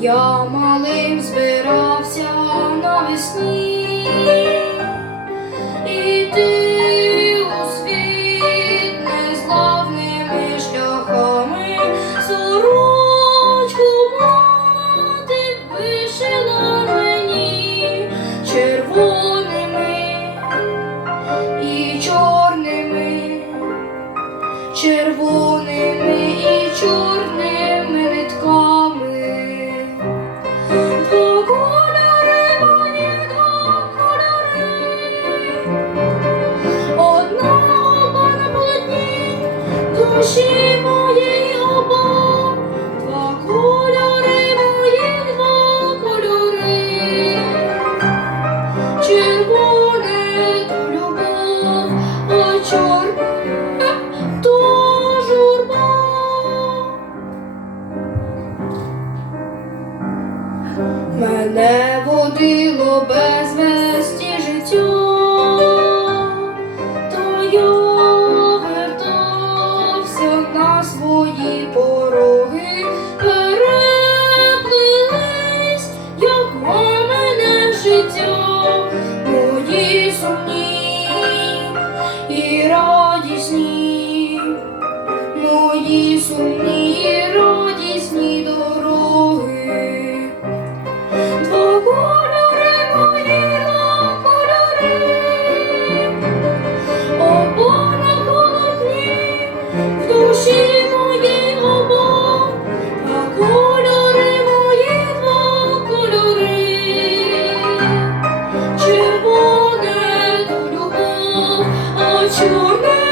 Я малим збирався навесні, і ти у світ незлавними шляхами сорочку мати вишила мені червоними і чорними, червоними. Душі моєї оба, два кольори мої, два кольори. Червоне любов, а чорне то журба. Мене водило без весті радісні, мої сумні радісні дороги. Два кольори мої, кольори, оба полотні, в душі моїй оба, два кольори мої, два кольори, червоне а чорне